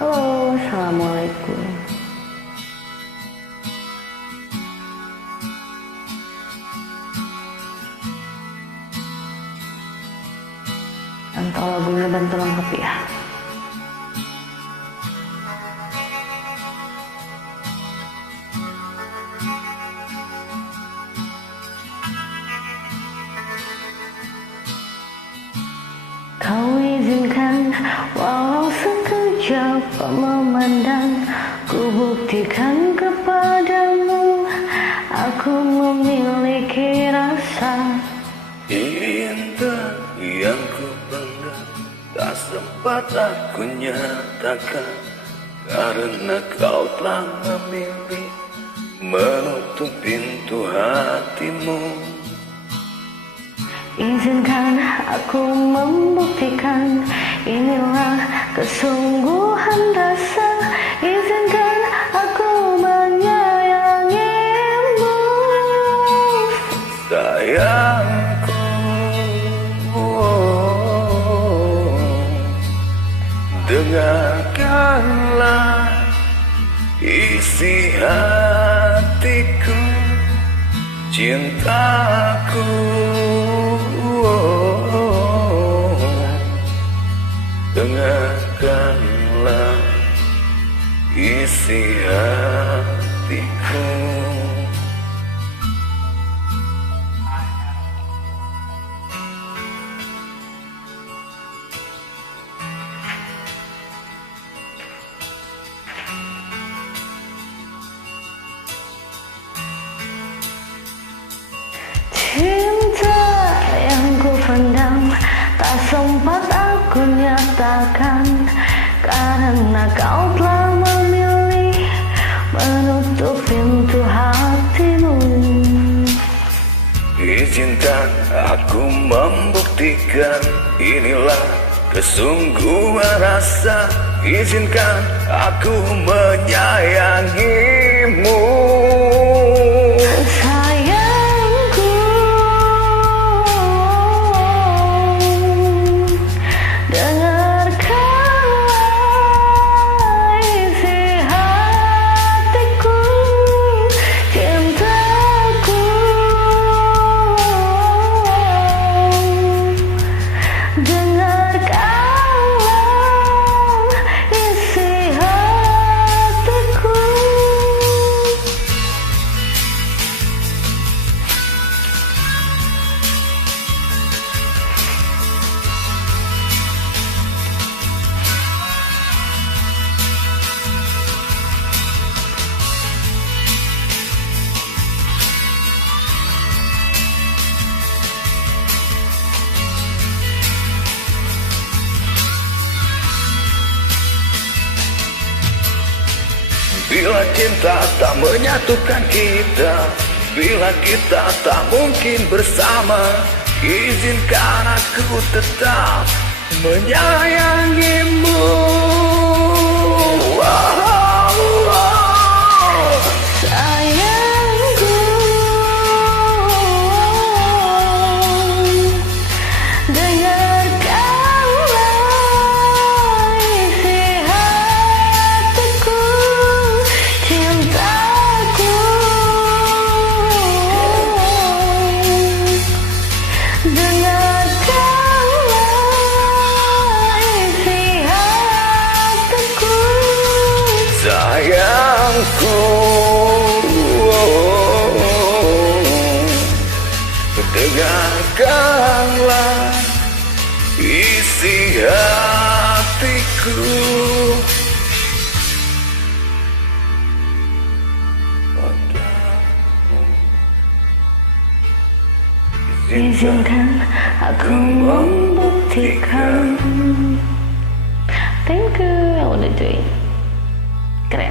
Halo, assalamualaikum. Entah lagunya bantu lengkap ya. Kau izinkan walau sekejap memandang, ku buktikan kepadamu aku memiliki rasa. Cinta yang ku pendam tak sempat aku nyatakan, karena kau telah memilih menutup pintu hatimu. Izinkan aku membuktikan, inilah kesungguhan rasa. Izinkan aku menyayangimu, Sayangku, dengarkanlah isi hatiku, cintaku. Dengarkanlah isi hatiku. cinta yang ku pendam tak sempat aku nyatakan, karena kau telah memilih menutup pintu hatimu. Izinkan aku membuktikan, inilah kesungguhan rasa. Izinkan aku menyayangimu. Sayangku, dengarkanlah isi hatiku, cintaku. Dengarkanlah isi hatiku. Bila cinta tak menyatukan kita, bila kita tak mungkin bersama, izinkan aku tetap menyayangimu. Sayangku, dengarkanlah isi hatiku, cintaku. Dengarkanlah isi hatiku. Sayangku, dengarkanlah isi hatiku. Izinkan aku membuktikan. Thank you yang udah join. Keren.